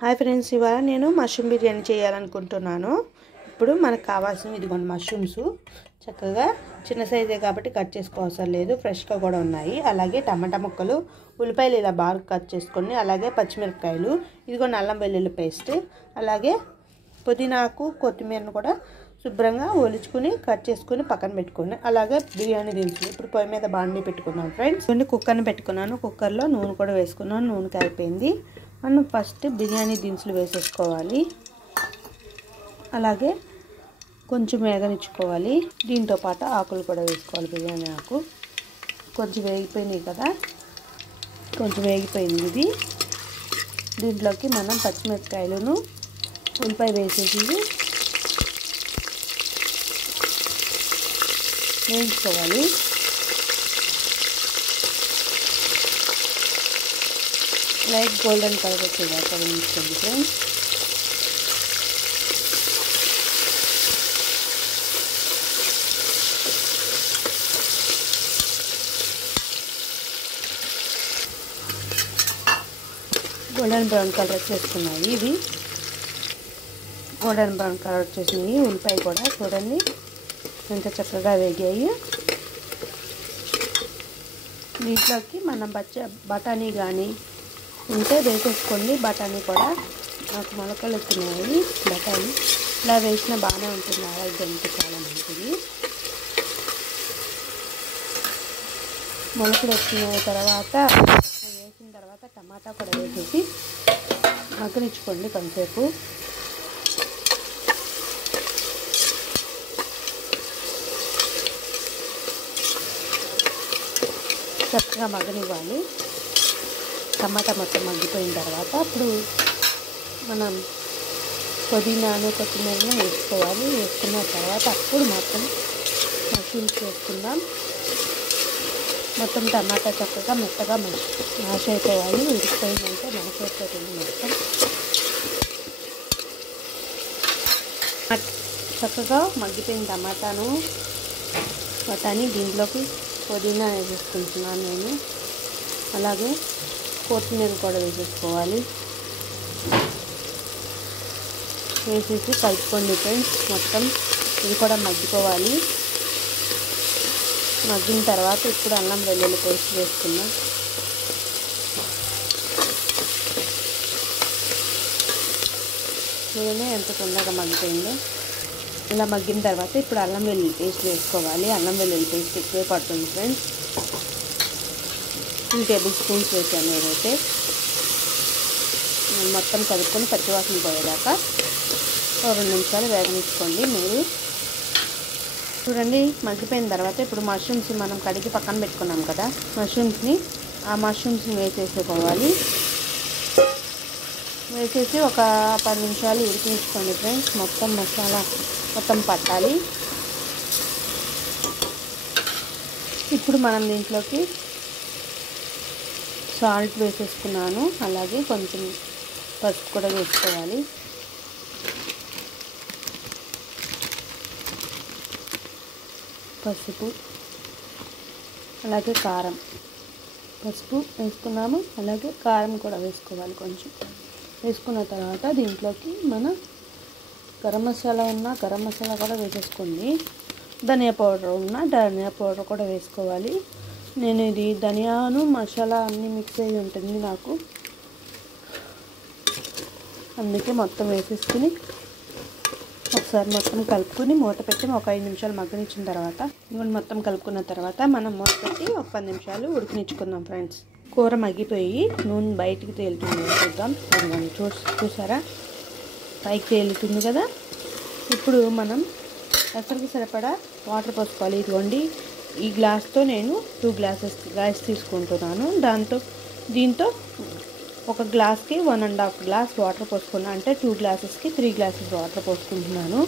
Hi friends, ఇవాళ నేను mushroom biryani చేయాలనుకుంటున్నాను. ఇప్పుడు మనకు కావాల్సిన ఇదిగోండి మష్రూమ్స్. చక్కగా చిన్న సైజే కాబట్టి కట్ చేసుకోవసరం లేదు, ఫ్రెష్గా కూడా ఉన్నాయి. అలాగే టమాటా ముక్కలు, ఉల్లిపాయలు ఇలా బాగా కట్ చేసుకోండి. అలాగే పచ్చిమిరపకాయలు, ఇదిగోండి అల్లం వెల్లుల్లి పేస్ట్, అలాగే పుదీనాకు కొత్తిమీరను కూడా శుభ్రంగా ఒలుచుకుని కట్ చేసుకుని పక్కన పెట్టుకోండి. అలాగే బిర్యానీ దినుసులు. ఇప్పుడు పొయ్యి మీద బాండీ పెట్టుకున్నాను ఫ్రెండ్స్. కుక్కర్ని పెట్టుకున్నాను. కుక్కర్లో నూనె కూడా వేసుకున్నాను. నూనె కాగిపోయింది. మనం ఫస్ట్ బిర్యానీ దినుసులు వేసేసుకోవాలి. అలాగే కొంచెం వేగనిచ్చుకోవాలి. దీంతో పాటు ఆకులు కూడా వేసుకోవాలి. బిర్యానీ ఆకు కొంచెం వేగిపోయినాయి కదా, కొంచెం వేగిపోయింది ఇది. దీంట్లోకి మనం పచ్చిమిరపకాయలను ఉల్లిపాయ వేసేసి వేయించుకోవాలి. లైట్ గోల్డెన్ కలర్ వచ్చేదాకా వేయించుకోండి ఫ్రెండ్స్. గోల్డెన్ బ్రౌన్ కలర్ వచ్చేసుకున్నాయి. ఇవి గోల్డెన్ బ్రౌన్ కలర్ వచ్చేసినాయి. ఉల్లిపాయ కూడా చూడండి ఎంత చక్కగా వేగాయి. దీంట్లోకి మనం బఠానీ కానీ ఉంటే వేసేసుకోండి. బఠానీ కూడా నాకు మొలకలు వచ్చినాయి. బఠానీ ఇలా వేసినా బాగానే ఉంటుంది, ఆరోగ్యానికి చాలా మంచిది. మొలకలు వచ్చిన తర్వాత వేసిన తర్వాత టమాటా కూడా వేసేసి మగ్గనిచ్చుకోండి కొంచెంసేపు. చక్కగా మగ్గనివ్వాలి. టమాటా మొత్తం మగ్గిపోయిన తర్వాత అప్పుడు మనం పుదీనాను కొత్తిమీరను వేసుకోవాలి. వేసుకున్న తర్వాత అప్పుడు మొత్తం మష్రూమ్స్ వేసుకుందాం. మొత్తం టమాటా చక్కగా మెత్తగా మ్యాష్ అయిపోవాలి. ఉడికిపోయిందంటే మ్యాష్ అయిపోతుంది మొత్తం. చక్కగా మగ్గిపోయిన టమాటాను బఠానీ దీంట్లోకి పుదీనా వేసేసుకుంటున్నాను నేను. అలాగే కొత్తిమీర కూడా వేసేసుకోవాలి. వేసేసి కలుపుకోండి ఫ్రెండ్స్. మొత్తం ఇది కూడా మగ్గిపోవాలి. మగ్గిన తర్వాత ఇప్పుడు అల్లం వెల్లుల్లి పేస్ట్ వేసుకుందాం. చూడండి ఎంత తొందరగా మగ్గిపోయిందో. ఇలా మగ్గిన తర్వాత ఇప్పుడు అల్లం వెల్లుల్లి పేస్ట్ వేసుకోవాలి. అల్లం వెల్లుల్లి పేస్ట్ ఎక్కువే పడుతుంది ఫ్రెండ్స్. 2 టేబుల్ స్పూన్స్ వేసాను నేనైతే. మొత్తం కలుపుకొని పచ్చివాసన పోయేదాకా 2 నిమిషాలు వేగనిచ్చుకోండి మీరు. చూడండి మగ్గిపోయిన తర్వాత ఇప్పుడు మష్రూమ్స్ మనం కడిగి పక్కన పెట్టుకున్నాం కదా, ఆ మష్రూమ్స్ని వేసేసుకోవాలి. వేసేసి ఒక 10 నిమిషాలు ఉడికించుకోండి ఫ్రెండ్స్. మొత్తం మసాలా మొత్తం పట్టాలి. ఇప్పుడు మనం దీంట్లోకి సాల్ట్ వేసేసుకున్నాను. అలాగే కొంచెం పసుపు కూడా వేసుకోవాలి. పసుపు అలాగే కారం. పసుపు వేసుకున్నాము, అలాగే కారం కూడా వేసుకోవాలి కొంచెం. వేసుకున్న తర్వాత దీంట్లోకి మన గరం మసాలా గరం మసాలా కూడా వేసేసుకోండి. ధనియా పౌడర్ ధనియా పౌడర్ కూడా వేసుకోవాలి. నేను ఇది ధనియాను మసాలా అన్నీ మిక్స్ అయ్యి ఉంటుంది నాకు, అందుకే మొత్తం వేసేసుకుని ఒకసారి మొత్తం కలుపుకొని మూత పెట్టి ఒక 5 నిమిషాలు మగ్గనిచ్చిన తర్వాత మొత్తం కలుపుకున్న తర్వాత మనం మూత పెట్టి ఒక 10 నిమిషాలు ఉడికినిచ్చుకుందాం ఫ్రెండ్స్. కూర మగ్గిపోయి నూనె బయటికి తేలుతుంది చూద్దాం. చూసారా పైకి తేలుతుంది కదా. ఇప్పుడు మనం ఎసరికి సరిపడా వాటర్ పోసుకోవాలి. ఇదిగోండి ఈ గ్లాస్తో నేను 2 గ్లాసెస్ రైస్ తీసుకుంటున్నాను. దీంతో ఒక గ్లాస్కి 1.5 గ్లాస్ వాటర్ పోసుకున్నాను. అంటే 2 గ్లాసెస్కి 3 గ్లాసెస్ వాటర్ పోసుకుంటున్నాను.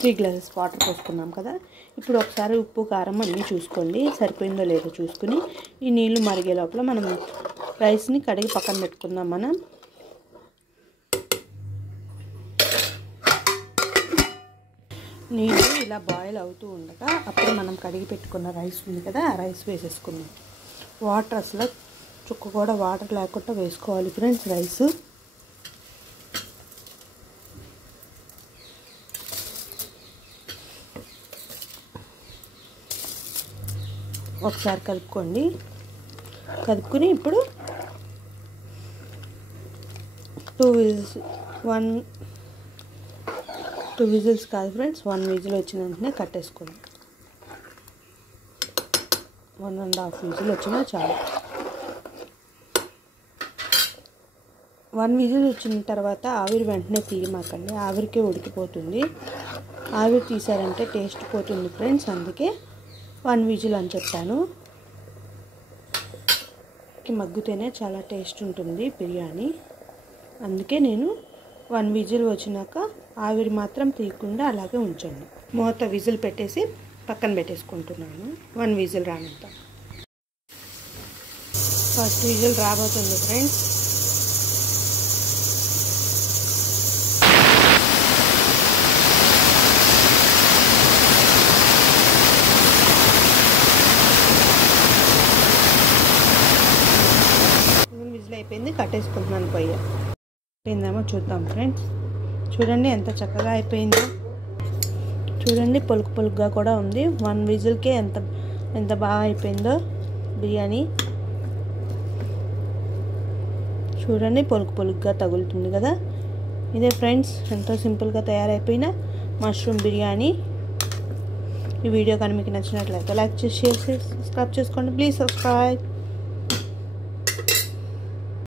త్రీ గ్లాసెస్ వాటర్ పోసుకున్నాం కదా. ఇప్పుడు ఒకసారి ఉప్పు కారం అన్నీ చూసుకోండి, సరిపోయిందో లేదో చూసుకుని ఈ నీళ్ళు మరిగే లోపల మనం రైస్ని కడిగి పక్కన పెట్టుకుందాం. మనం నీళ్ళు ఇలా బాయిల్ అవుతూ ఉండగా అప్పుడు మనం కడిగి పెట్టుకున్న రైస్ ఉంది కదా, ఆ రైస్ వేసేసుకున్నాం. వాటర్ అసలు చుక్క కూడా వాటర్ లేకుండా వేసుకోవాలి ఫ్రెండ్స్ రైస్. ఒకసారి కలుపుకోండి. కలుపుకుని ఇప్పుడు 2 విజిల్స్ కాదు ఫ్రెండ్స్, 1 విజిల్ వచ్చిన వెంటనే కట్టేసుకోండి. 1.5 విజిల్ వచ్చినా చాలు. 1 విజిల్ వచ్చిన తర్వాత ఆవిరి వెంటనే తీయమాకండి, ఆవిరికే ఉడికిపోతుంది. ఆవిరి తీసారంటే టేస్ట్ పోతుంది ఫ్రెండ్స్, అందుకే 1 విజిల్ అని చెప్పాను. మగ్గుతేనే చాలా టేస్ట్ ఉంటుంది బిర్యానీ, అందుకే నేను 1 విజిల్ వచ్చినాక ఆవిరి మాత్రం తీయకుండా అలాగే ఉంచండి. మూత విజిల్ పెట్టేసి పక్కన పెట్టేసుకుంటున్నాను 1 విజిల్ రానంత. ఫస్ట్ విజిల్ రాబోతుంది ఫ్రెండ్స్. విజిల్ అయిపోయింది, కట్టేసుకుంటున్నాను. పొయ్యి అయిపోయిందేమో చూద్దాం ఫ్రెండ్స్. చూడండి ఎంత చక్కగా అయిపోయిందో. చూడండి పొలుకు పొలుకుగా కూడా ఉంది. 1 విజిల్కే ఎంత బాగా అయిపోయిందో బిర్యానీ. చూడండి పొలుకు పొలుకుగా తగులుతుంది కదా. ఇదే ఫ్రెండ్స్ ఎంతో సింపుల్గా తయారైపోయిన మష్రూమ్ బిర్యానీ. ఈ వీడియో కానీ మీకు నచ్చినట్లయితే లైక్ చేసి షేర్ చేసి సబ్స్క్రైబ్ చేసుకోండి. Please subscribe.